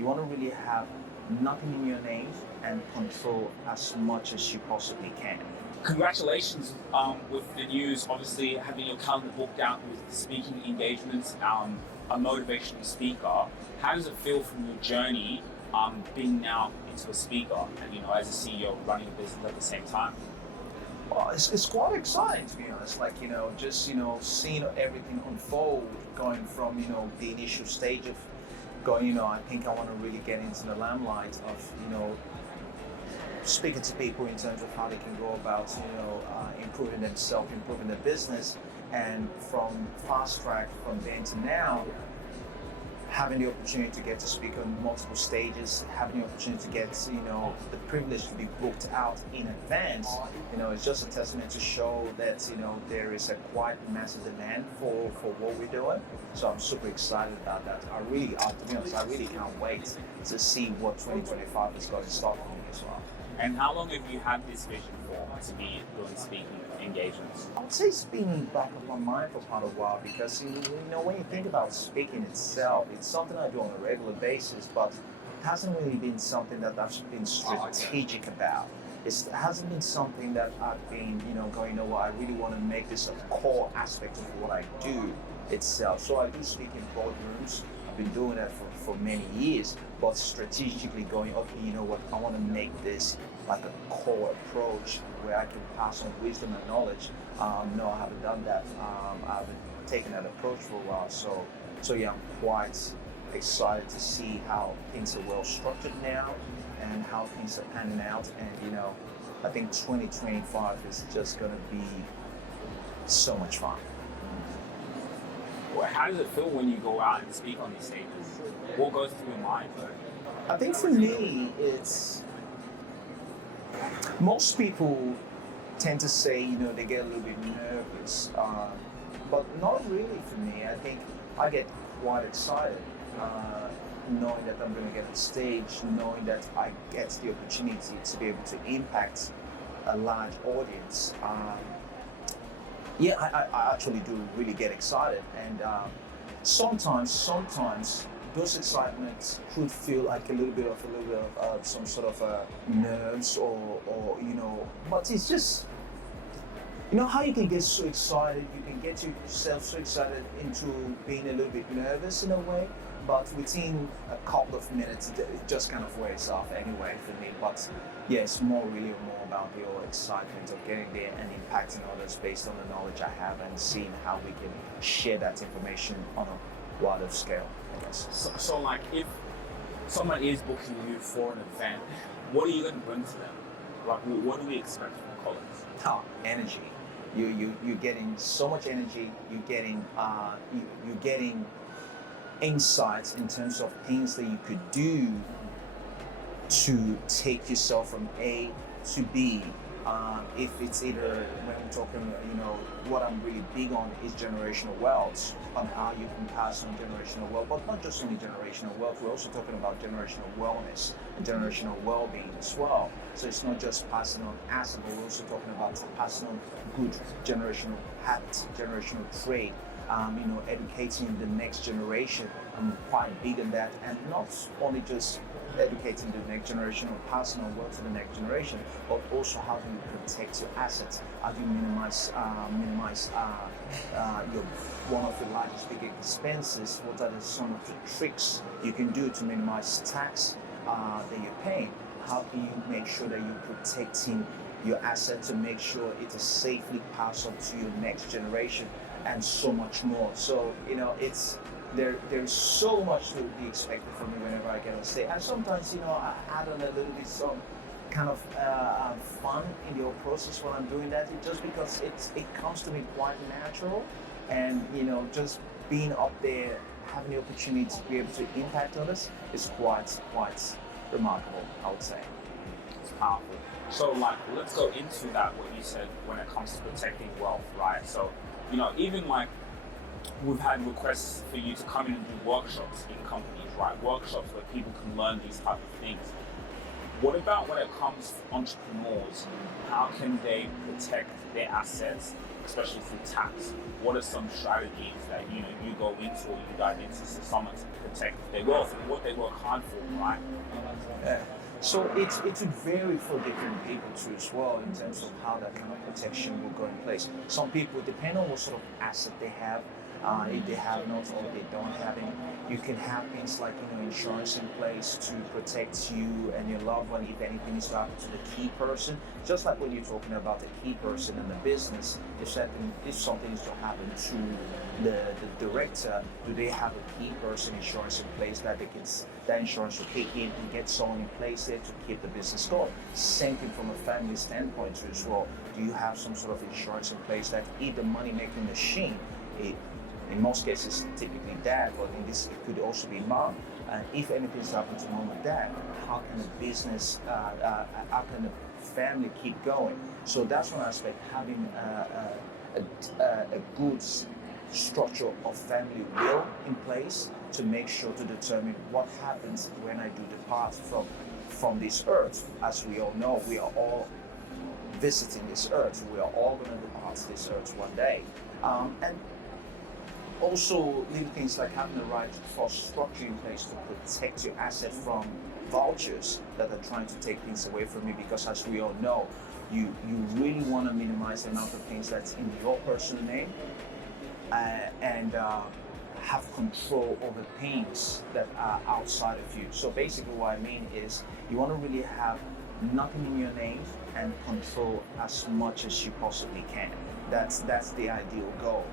You want to really have nothing in your name and control as much as you possibly can. Congratulations with the news, obviously having your calendar booked out with speaking engagements, a motivational speaker. How does it feel from your journey being now into a speaker and, as a CEO running a business at the same time? Well, it's quite exciting, to be honest. Like, just, seeing everything unfold, going from, the initial stage of going, I think I want to really get into the limelight of, speaking to people in terms of how they can go about, improving themselves, improving their business, and from fast track from then to now, having the opportunity to get to speak on multiple stages, having the opportunity to get, the privilege to be booked out in advance, it's just a testament to show that, there is a quite massive demand for what we're doing. So I'm super excited about that. To be honest, I really can't wait to see what 2025 is going to start for me as well. And how long have you had this vision for to be doing speaking engagements? I would say it's been back of my mind for quite a while because, when you think about speaking itself, it's something I do on a regular basis, but it hasn't really been something that I've been strategic about. It hasn't been something that I've been, going, I really want to make this a core aspect of what I do itself. So I do speak in boardrooms. I've been doing that for many years, but strategically going, okay, you know what, I want to make this like a core approach where I can pass on wisdom and knowledge. No, I haven't done that. I haven't taken that approach for a while. So yeah, I'm quite excited to see how things are well structured now and how things are panning out. And I think 2025 is just going to be so much fun. Well, how does it feel when you go out and speak on these stages? What goes through your mind? I think for me, it's most people tend to say, they get a little bit nervous, but not really for me. I think I get quite excited knowing that I'm going to get on stage, knowing that I get the opportunity to be able to impact a large audience. I actually do really get excited, and sometimes those excitements could feel like a little bit of some sort of nerves or but it's just how you can get so excited, you can get yourself so excited into being a little bit nervous in a way, but within a couple of minutes it just kind of wears off anyway for me. But yeah, it's really more about the excitement of getting there and impacting others based on the knowledge I have and seeing how we can share that information on a wider scale, I guess. So like if someone is booking you for an event, what are you going to bring to them? Like what do we expect from colleagues? Energy. You're getting so much energy. You're getting insights in terms of things that you could do to take yourself from A to B. If it's either, when we're talking, what I'm really big on is generational wealth, on how you can pass on generational wealth, but not just only generational wealth, we're also talking about generational wellness and generational well-being as well. So it's not just passing on asset, but we're also talking about passing on good generational habits, generational trade, educating the next generation. I'm quite big on that, and not only just educating the next generation or passing on wealth to the next generation, but also how do you protect your assets? How do you minimize your one of your largest big expenses? What are some of the tricks you can do to minimize tax that you're paying? How can you make sure that you're protecting your assets to make sure it is safely passed on to your next generation, and so much more. So there's so much to be expected from me whenever I get on stage. And sometimes, I add on a little bit some kind of fun in the whole process when I'm doing that, just because it comes to me quite natural. And, just being up there, having the opportunity to be able to impact others is quite remarkable, I would say. It's powerful. So, let's go into that, what you said when it comes to protecting wealth, right? So, even we've had requests for you to come in and do workshops in companies, right? Workshops where people can learn these type of things. What about when it comes to entrepreneurs? How can they protect their assets, especially through tax? What are some strategies that you go into or you dive into to someone to protect their wealth and what they work hard for, right? Yeah. So it would vary for different people too as well in terms of how that kind of protection will go in place. Some people, depend on what sort of asset they have, if they have not or they don't have any, you can have things like insurance in place to protect you and your loved one if anything is to happen to the key person. Just like when you're talking about the key person in the business, if something is to happen to the director, do they have a key person insurance in place that that insurance will kick in and get someone in place there to keep the business going? Same thing from a family standpoint too as well. Do you have some sort of insurance in place that if the money making machine, in most cases typically dad, but in this it could also be mom, and if anything's happened to mom or dad, how can the business, how can the family keep going? So that's one aspect, having a good structure of family will in place to make sure to determine what happens when I do depart from this earth. As we all know, we are all visiting this earth. We are all going to depart this earth one day. And also little things like having the right for structure in place to protect your asset from vultures that are trying to take things away from you, because as we all know, you really want to minimize the amount of things that's in your personal name, and have control over things that are outside of you. So basically what I mean is you want to really have nothing in your name and control as much as you possibly can. That's the ideal goal.